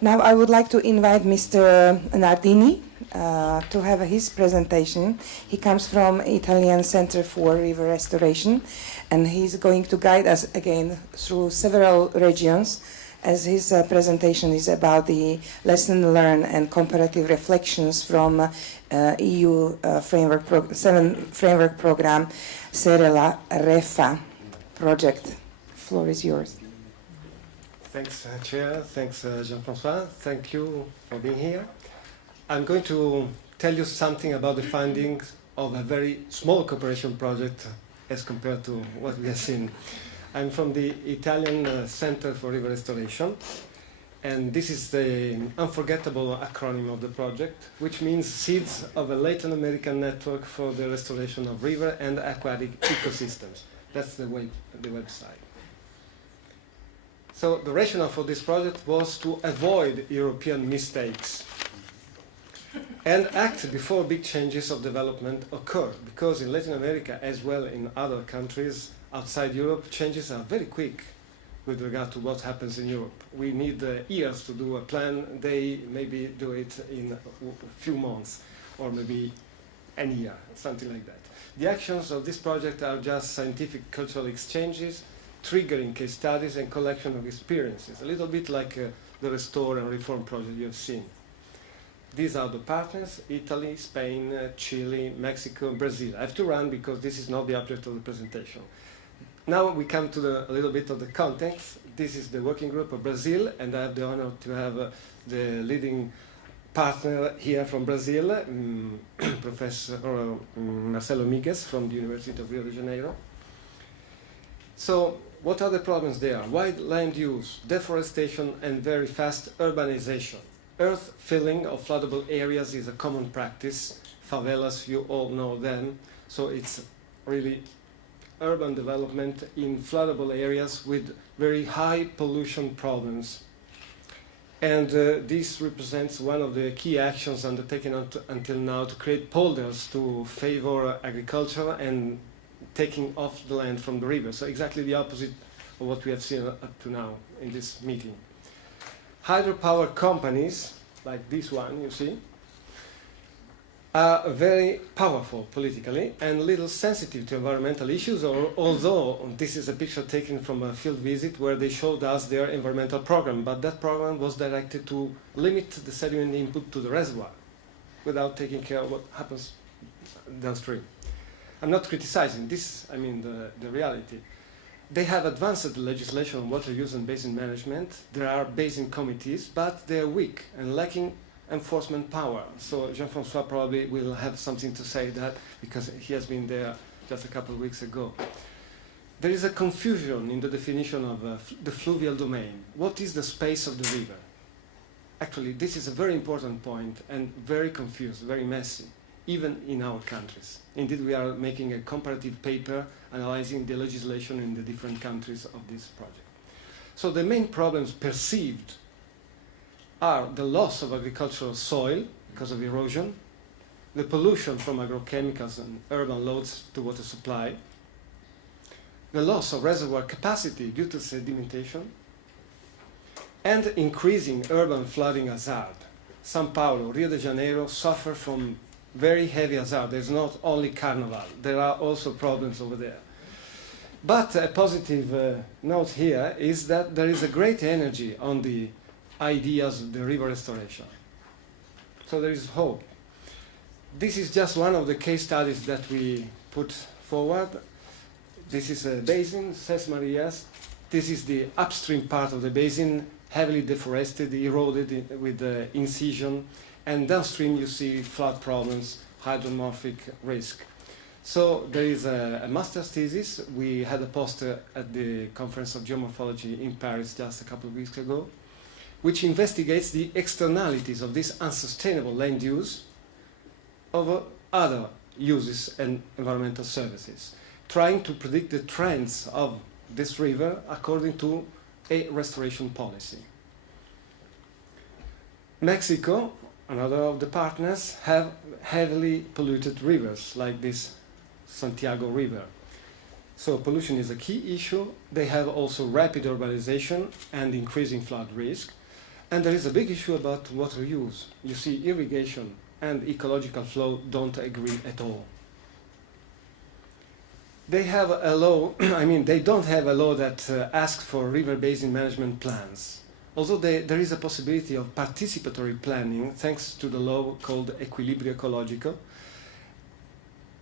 Now I would like to invite Mr. Nardini to have his presentation. He comes from Italian Center for River Restoration, and he's going to guide us again through several regions, as his presentation is about the lesson learned and comparative reflections from EU framework program, Serela Refa project. The floor is yours. Thanks, Chair. Thanks, Jean-François. Thank you for being here. I'm going to tell you something about the findings of a very small cooperation project as compared to what we have seen. I'm from the Italian Center for River Restoration, and this is the unforgettable acronym of the project, which means Seeds of a Latin American Network for the Restoration of River and Aquatic Ecosystems. That's the website. So the rationale for this project was to avoid European mistakes and act before big changes of development occur, because in Latin America, as well in other countries outside Europe, changes are very quick with regard to what happens in Europe. We need years to do a plan. They maybe do it in a few months or maybe a year, something like that. The actions of this project are just scientific cultural exchanges, triggering case studies and collection of experiences, a little bit like the Restore and Reform project you have seen. These are the partners: Italy, Spain, Chile, Mexico, Brazil. I have to run because this is not the object of the presentation. Now we come to a little bit of the context. This is the working group of Brazil, and I have the honor to have the leading partner here from Brazil, Professor Marcelo Migues from the University of Rio de Janeiro. So, what are the problems there? Wide land use, deforestation, and very fast urbanization. Earth filling of floodable areas is a common practice. Favelas, you all know them. So it's really urban development in floodable areas with very high pollution problems. And this represents one of the key actions undertaken until now to create polders to favor agriculture and taking off the land from the river. So exactly the opposite of what we have seen up to now in this meeting. Hydropower companies, like this one you see, are very powerful politically and little sensitive to environmental issues, although this is a picture taken from a field visit where they showed us their environmental program, but that program was directed to limit the sediment input to the reservoir without taking care of what happens downstream. I'm not criticizing this, I mean the reality. They have advanced the legislation on water use and basin management. There are basin committees, but they're weak and lacking enforcement power. So Jean-François probably will have something to say that, because he has been there just a couple of weeks ago. There is a confusion in the definition of the fluvial domain. What is the space of the river? Actually, this is a very important point and very confused, very messy, even in our countries. Indeed, we are making a comparative paper analyzing the legislation in the different countries of this project. So the main problems perceived are the loss of agricultural soil because of erosion, the pollution from agrochemicals and urban loads to water supply, the loss of reservoir capacity due to sedimentation, and increasing urban flooding hazard. São Paulo, Rio de Janeiro suffer from very heavy hazard. There's not only Carnival, there are also problems over there. But a positive note here is that there is a great energy on the ideas of the river restoration. So there is hope. This is just one of the case studies that we put forward. This is a basin, Ses Marias. This is the upstream part of the basin, heavily deforested, eroded with incision. And downstream you see flood problems, hydromorphic risk. So there is a master's thesis. We had a poster at the Conference of Geomorphology in Paris just a couple of weeks ago, which investigates the externalities of this unsustainable land use over other uses and environmental services, trying to predict the trends of this river according to a restoration policy. Mexico, another of the partners, have heavily polluted rivers like this Santiago River. So pollution is a key issue. They have also rapid urbanization and increasing flood risk. And there is a big issue about water use. You see, irrigation and ecological flow don't agree at all. They have a law, I mean, they don't have a law that asks for river basin management plans. Although there is a possibility of participatory planning thanks to the law called Equilibrio Ecologico,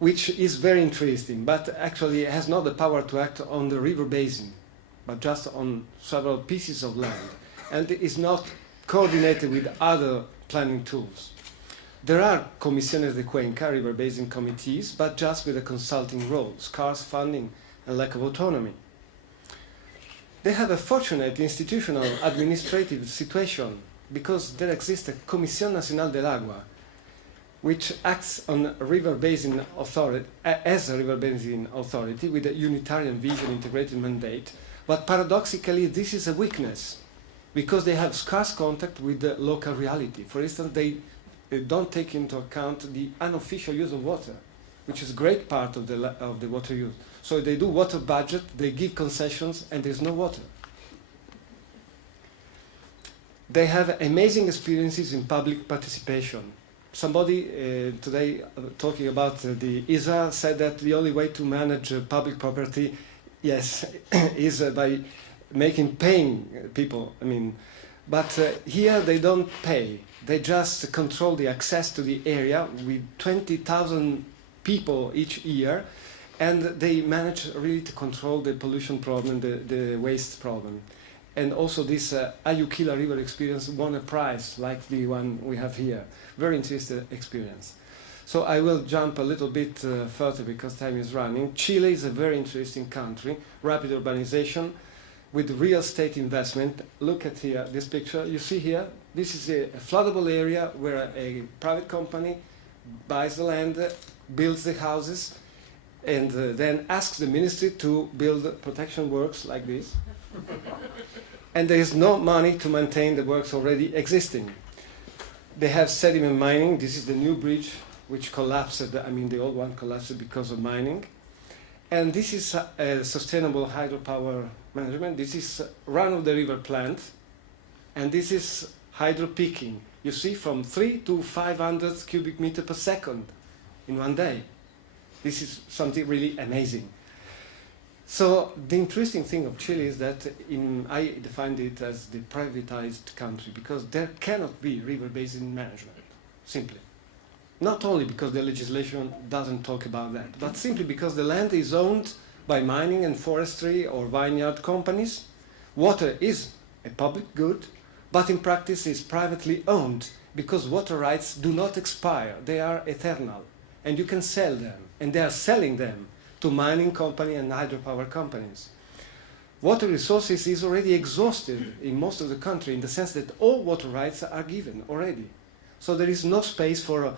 which is very interesting, but actually has not the power to act on the river basin, but just on several pieces of land, and is not coordinated with other planning tools. There are Comisiones de Cuenca, river basin committees, but just with a consulting role, scarce funding, and lack of autonomy. They have a fortunate institutional administrative situation because there exists a Comisión Nacional del Agua, which acts on river basin authority, as a river basin authority with a unitarian vision, integrated mandate. But paradoxically, this is a weakness because they have scarce contact with the local reality. For instance, they don't take into account the unofficial use of water, which is a great part of the water use. So they do water budget, they give concessions, and there's no water. They have amazing experiences in public participation. Somebody today talking about the ISA said that the only way to manage public property, yes, is by paying people. I mean, but here they don't pay. They just control the access to the area with 20,000 people each year, and they manage really to control the pollution problem, the waste problem. And also this Ayuquila River experience won a prize like the one we have here. Very interesting experience. So I will jump a little bit further because time is running. Chile is a very interesting country, rapid urbanization with real estate investment. Look at here, this picture. You see here, this is a floodable area where a private company buys the land, builds the houses, and then asks the ministry to build protection works like this. And there is no money to maintain the works already existing. They have sediment mining. This is the new bridge which collapsed. I mean, the old one collapsed because of mining. And this is a sustainable hydropower management. This is run-of-the-river plant. And this is hydro peaking. You see, from 3 to 500 cubic meters per second in one day. This is something really amazing. So the interesting thing of Chile is that I defined it as the privatized country because there cannot be river basin management, simply. Not only because the legislation doesn't talk about that, but simply because the land is owned by mining and forestry or vineyard companies. Water is a public good, but in practice is privately owned because water rights do not expire. They are eternal, and you can sell them, and they are selling them to mining company and hydropower companies. Water resources is already exhausted in most of the country in the sense that all water rights are given already. So there is no space for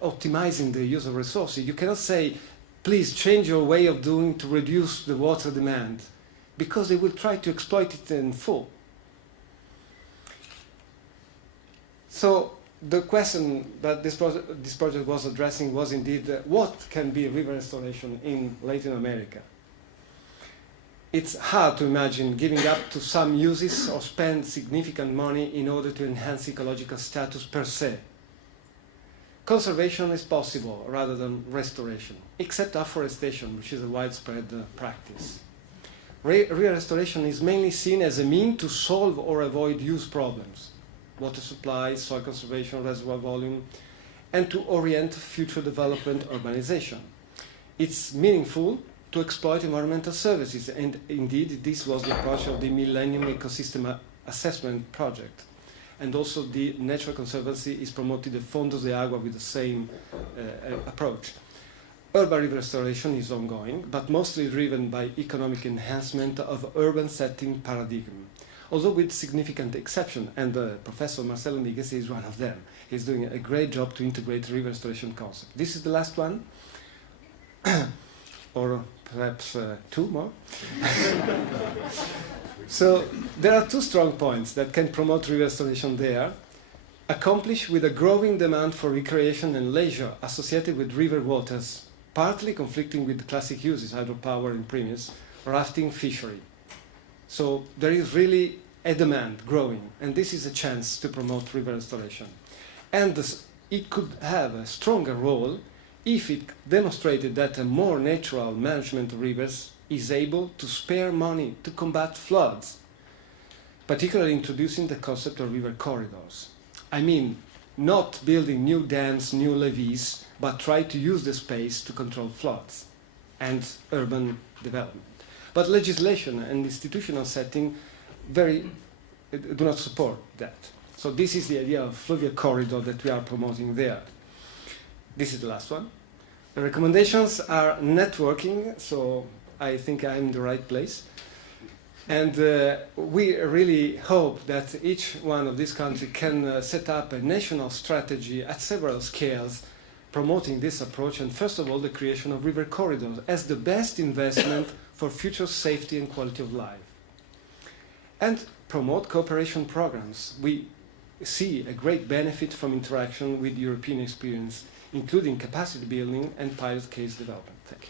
optimizing the use of resources. You cannot say, please change your way of doing to reduce the water demand, because they will try to exploit it in full. So the question that this project was addressing was indeed what can be river restoration in Latin America. It's hard to imagine giving up to some uses or spend significant money in order to enhance ecological status per se. Conservation is possible rather than restoration, except afforestation, which is a widespread practice. River restoration is mainly seen as a means to solve or avoid use problems. Water supply, soil conservation, reservoir volume, and to orient future development urbanization. It's meaningful to exploit environmental services, and indeed this was the approach of the Millennium Ecosystem Assessment Project. And also the Natural Conservancy is promoting the Fondos de Agua with the same approach. Urban river restoration is ongoing, but mostly driven by economic enhancement of urban setting paradigm. Although with significant exception, and Professor Marcelo Miguez is one of them. He's doing a great job to integrate river restoration concept. This is the last one, or perhaps two more. So there are two strong points that can promote river restoration there, accomplished with a growing demand for recreation and leisure associated with river waters, partly conflicting with classic uses, hydropower in premise, rafting, fishery. So there is really a demand growing, and this is a chance to promote river restoration. And it could have a stronger role if it demonstrated that a more natural management of rivers is able to spare money to combat floods, particularly introducing the concept of river corridors. I mean, not building new dams, new levees, but try to use the space to control floods and urban development. But legislation and institutional setting do not support that. So this is the idea of fluvial corridor that we are promoting there. This is the last one. The recommendations are networking, so I think I'm in the right place. And we really hope that each one of these countries can set up a national strategy at several scales promoting this approach, and first of all the creation of river corridors as the best investment for future safety and quality of life. And promote cooperation programs. We see a great benefit from interaction with European experience, including capacity building and pilot case development. Thank you.